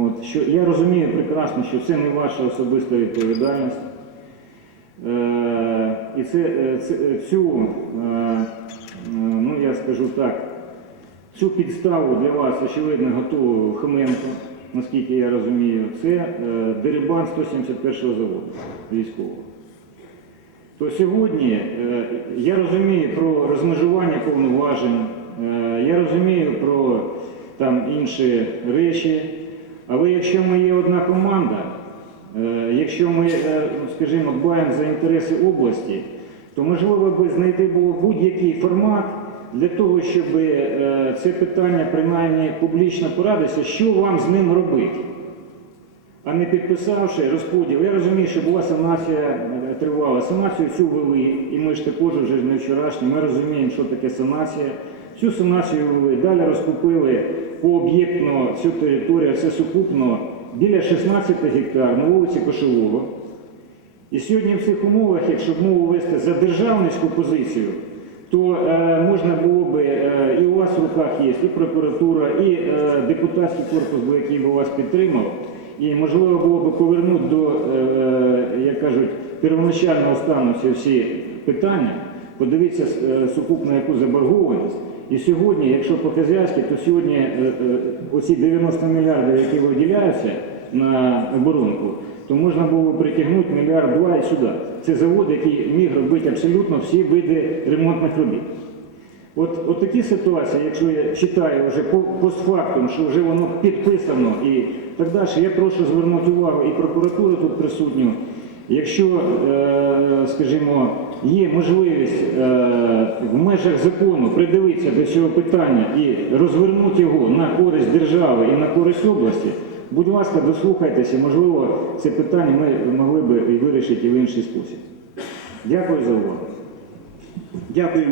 От, що, я розумію прекрасно, що це не ваша особиста відповідальність. Е, і це, е, це, е, цю, е, ну я скажу так, цю підставу для вас, очевидно, готував Хоменко, наскільки я розумію, це е, дерибан 171-го заводу військового. То сьогодні е, я розумію про розмежування повноважень, е, я розумію про там інші речі, але якщо ми є одна команда, е, якщо ми, е, скажімо, дбаємо за інтереси області, то можливо би знайти було будь-який формат для того, щоб е, це питання принаймні публічно порадитися, що вам з ним робити а не підписавши розподіл. Я розумію, що була санація тривала. Санацію цю вели, і ми ж також вже не вчорашні. Ми розуміємо, що таке санація. Цю санацію вели. Далі розкупили пооб'єктно цю територію, це сукупно біля 16 гектар на вулиці Кошового. І сьогодні в цих умовах, якщо б мову вести за державницьку позицію, то е, можна було би, е, і у вас в руках є, і прокуратура, і е, депутатський корпус, який би вас підтримав, і можливо було б повернути до, е, як кажуть, первоначального стану ці всі питання, подивитися е, сукупно яку заборгованість. І сьогодні, якщо по-хазяйськи, то сьогодні е, е, оці 90 мільярдів, які виділяються на оборонку, то можна було притягнути мільярд два і сюди. Це завод, який міг робити абсолютно всі види ремонтних робіт. От, от такі ситуації, якщо я читаю вже постфактум, що вже воно підписано і так далі, я прошу звернути увагу і прокуратуру тут присутню. Якщо, скажімо, є можливість е, в межах закону придивитися до цього питання і розвернути його на користь держави і на користь області, будь ласка, дослухайтеся, можливо, це питання ми могли би і вирішити в інший спосіб. Дякую за увагу. Дякую.